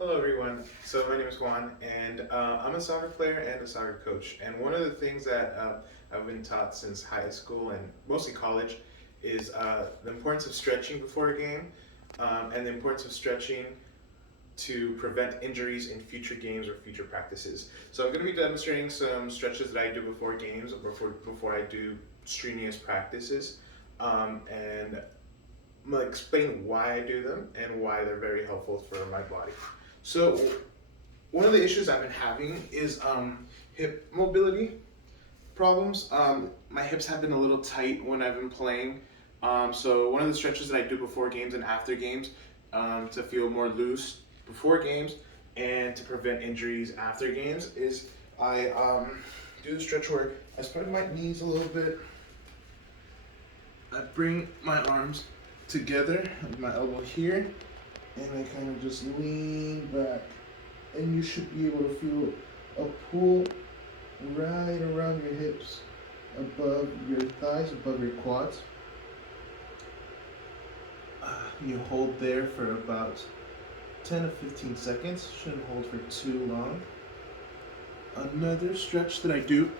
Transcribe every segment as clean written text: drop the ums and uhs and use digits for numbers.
Hello everyone. So my name is Juan, and I'm a soccer player and a soccer coach. And one of the things that I've been taught since high school and mostly college is the importance of stretching before a game, and the importance of stretching to prevent injuries in future games or future practices. So I'm going to be demonstrating some stretches that I do before games or before I do strenuous practices, and I'm going to explain why I do them and why they're very helpful for my body. So one of the issues I've been having is hip mobility problems. My hips have been a little tight when I've been playing. So one of the stretches that I do before games and after games to feel more loose before games and to prevent injuries after games is I do the stretch where I spread my knees a little bit. I bring my arms together, my elbow here, and I kind of just lean back, and you should be able to feel a pull right around your hips, above your thighs, above your quads. You hold there for about 10 to 15 seconds, shouldn't hold for too long. Another stretch that I do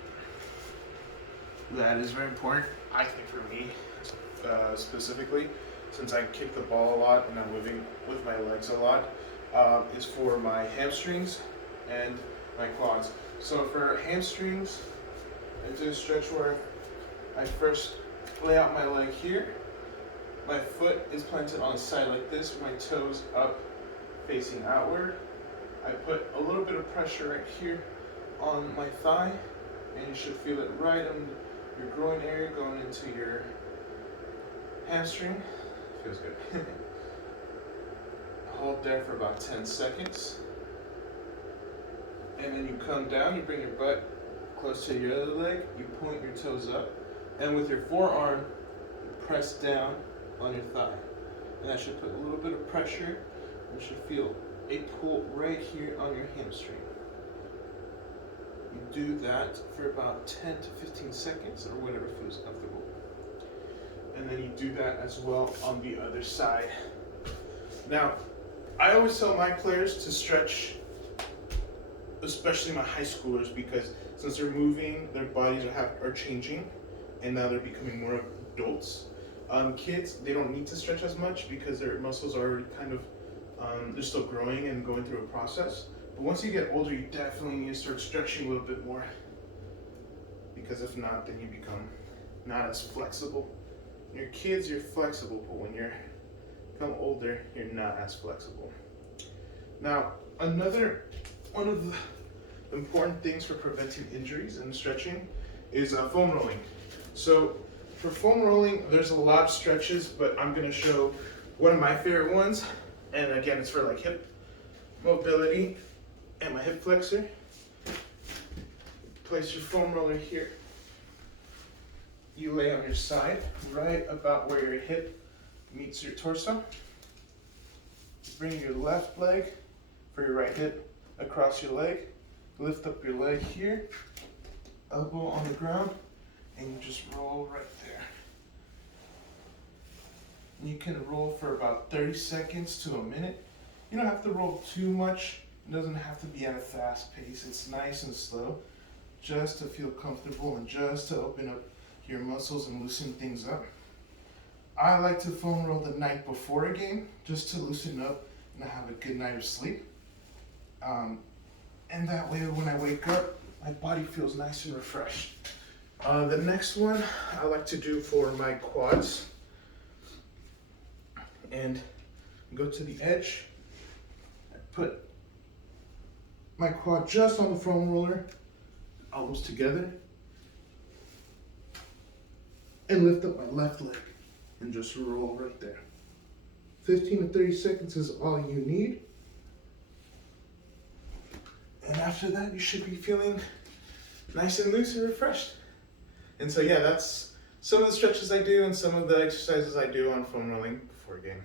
that is very important, I think for me specifically, since I kick the ball a lot and I'm moving with my legs a lot, is for my hamstrings and my quads. So for hamstrings, I do a stretch where I first lay out my leg here. My foot is planted on the side like this, my toes up facing outward. I put a little bit of pressure right here on my thigh, and you should feel it right on your groin area going into your hamstring. Feels good. Hold there for about 10 seconds. And then you come down, you bring your butt close to your other leg, you point your toes up, and with your forearm, you press down on your thigh. And that should put a little bit of pressure. You should feel a pull right here on your hamstring. You do that for about 10 to 15 seconds or whatever feels comfortable. And then you do that as well on the other side. Now, I always tell my players to stretch, especially my high schoolers, because since they're moving, their bodies are changing, and now they're becoming more adults. Kids, they don't need to stretch as much because their muscles are already kind of, they're still growing and going through a process. But once you get older, you definitely need to start stretching a little bit more, because if not, then you become not as flexible. When you're kids, you're flexible, but when you become older, you're not as flexible. Now, another one of the important things for preventing injuries and stretching is foam rolling. So for foam rolling, there's a lot of stretches, but I'm going to show one of my favorite ones. And again, it's for like hip mobility and my hip flexor. Place your foam roller here. You lay on your side, right about where your hip meets your torso. Bring your left leg for your right hip across your leg. Lift up your leg here, elbow on the ground, and you just roll right there. You can roll for about 30 seconds to a minute. You don't have to roll too much. It doesn't have to be at a fast pace. It's nice and slow, just to feel comfortable and just to open up your muscles and loosen things up. I like to foam roll the night before a game, just to loosen up and have a good night of sleep. And that way when I wake up, my body feels nice and refreshed. The next one I like to do for my quads, and go to the edge. I put my quad just on the foam roller, almost together, and lift up my left leg and just roll right there. 15 to 30 seconds is all you need. And after that, you should be feeling nice and loose and refreshed. And so yeah, that's some of the stretches I do and some of the exercises I do on foam rolling before a game.